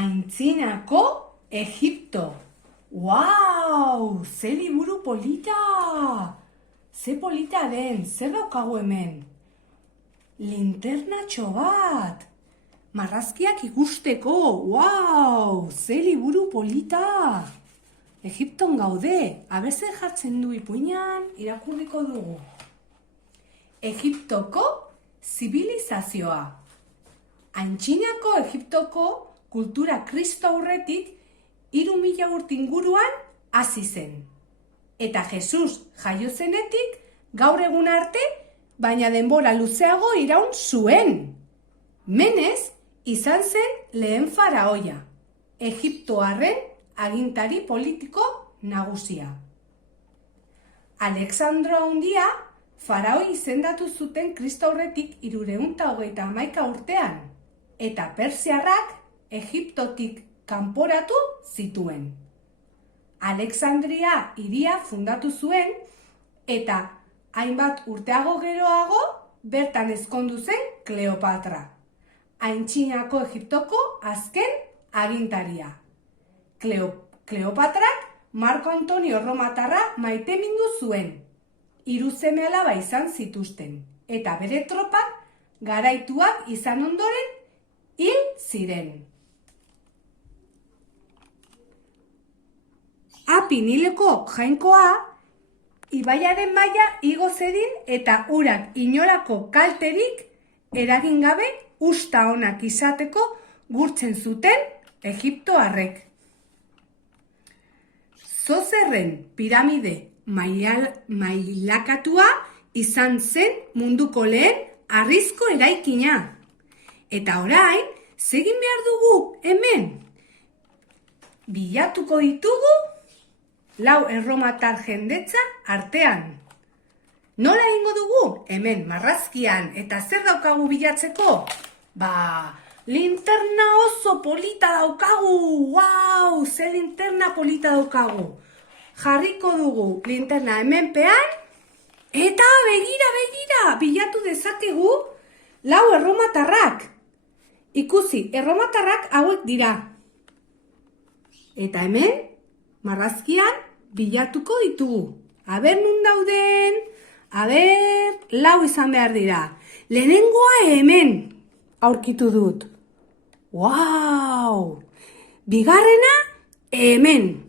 Aintzinako Egipto. Wow, ze liburu polita! Ze polita den, zer daukagu hemen? Linternatxo bat! Marrazkiak ikusteko, wow, ze liburu polita! Egipton gaude, abeze jartzen du ipuinan, irakurriko dugu. Egiptoko zibilizazioa. Aintzinako Egiptoko kultura Kristo aurretik 3000 urte inguruan hasi zen. Eta Jesus jaio zenetik gaur egun arte, baina denbora luzeago iraun zuen. Menez izan zen lehen faraoia, egiptoarren agintari politiko nagusia. Alexandro Handia faraoi izendatu zuten Kristo aurretik 311 urtean, eta persiarrak Egiptotik kanporatu zituen. Alexandria hiria fundatu zuen eta hainbat urteago geroago bertan ezkondu zen Kleopatra, aintzinako Egiptoko azken agintaria. Kleopatrak Marko Antonio Erromatarra maitemindu zuen. 3 seme-alaba izan zituzten, eta bere tropak garaituak izan ondoren hil ziren. Nileko jainkoa, ibaiaren maila igo zedin eta urak inolako kalterik eragin gabe usta onak izateko gurtzen zuten egiptoarrek. Zozerren piramide mailakatua izan zen munduko lehen harrizko eraikina. Eta orain, zegin behar dugu hemen? Bilatuko ditugu 4 erromatar jendetza artean. Nola egingo dugu? Hemen marrazkian, eta zer daukagu bilatzeko? Linterna oso polita daukagu! Wow, ze linterna polita daukagu! Jarriko dugu linterna hemenpean, eta begira, bilatu dezakegu 4 erromatarrak. Ikusi, erromatarrak hauek dira. Eta hemen, marrazkian, bilatuko ditugu. Aber nun dauden? 4 izan behar dira. Lehenengoa hemen aurkitu dut. Wow! Bigarrena hemen.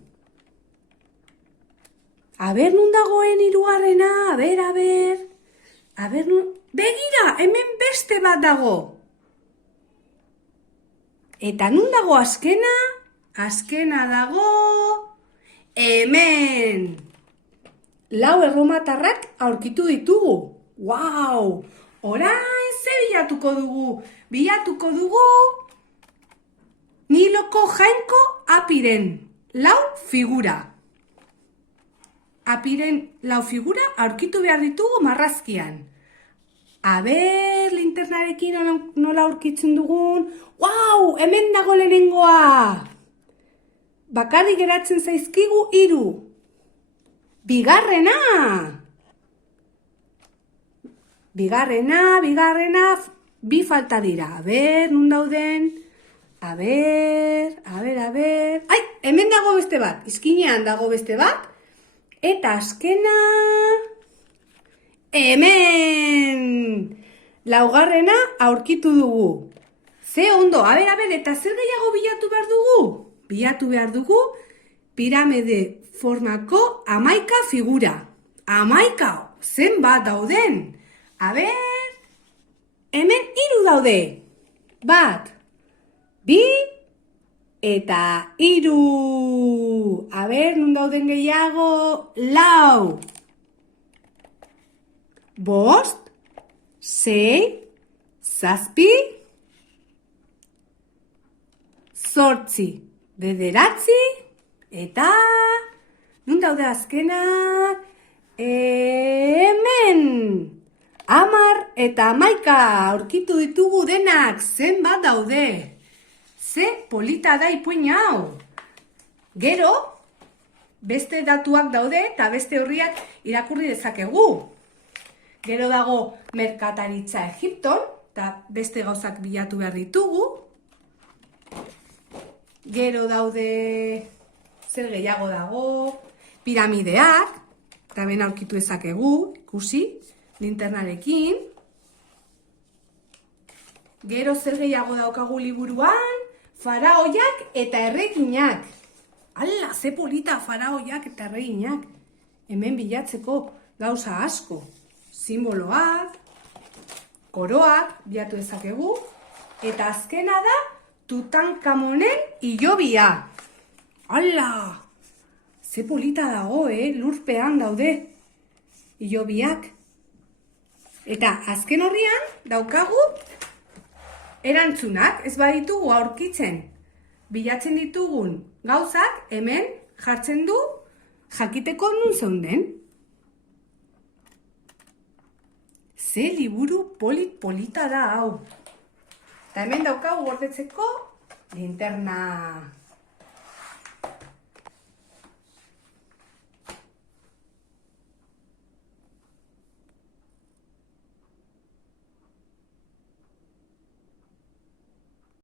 Aber nun dagoen 3. Aber nun... Begira, hemen beste bat dago. Eta nun dago azkena? Azkena dago... Hemen! 4 erromatarrak aurkitu ditugu. Wow! Orain ze bilatuko dugu? Bilatuko dugu Niloko jainko Apiren 4 figura. Apiren 4 figura aurkitu behar ditugu marrazkian. Aber, linternarekin nola aurkitzen dugun? Wow! Hemen dago lehenengoa! Bakarrik geratzen zaizkigu 3. Bigarrena, bi falta dira. Aber, nun dauden? Aber. Ai, hemen dago beste bat. Izkinean dago beste bat. Eta azkena... Hemen! 4. aurkitu dugu. Ze ondo, aber, eta zer gehiago bilatu behar dugu? Bilatu behar dugu piramide formako 11 figura. 11! Zenbat dauden? Aber, hemen 3 daude. 1, 2, eta 3. Aber, nun dauden gehiago? 4. 5, 6, 7, 8. 9, eta... Nun daude azkenak? Hemen! 10 eta 11 aurkitu ditugu denak, zenbat daude? Ze polita da ipuin hau! Gero, beste datuak daude eta beste horriak irakurri dezakegu. Gero dago merkataritza Egipton, eta beste gauzak bilatu behar ditugu. Gero daude zer gehiago dago, piramideak, eta ben aurkitu ezakegu, ikusi, linternarekin. Gero zer gehiago daukagu liburuan, faraoiak eta erreginak. Ala, ze polita faraoiak eta erreginak. Hemen bilatzeko gauza asko. Simboloak, koroak, bilatu ezakegu. Eta azkena da, Tutankamonen hilobia. Ala! Ze polita dago, lurpean daude hilobiak. Eta azken horrian daukagu erantzunak, ez baditugu aurkitzen. Bilatzen ditugun gauzak hemen jartzen du jakiteko nun zeunden. Ze liburu polita da hau. Eta hemen daukagu gordetzeko linterna.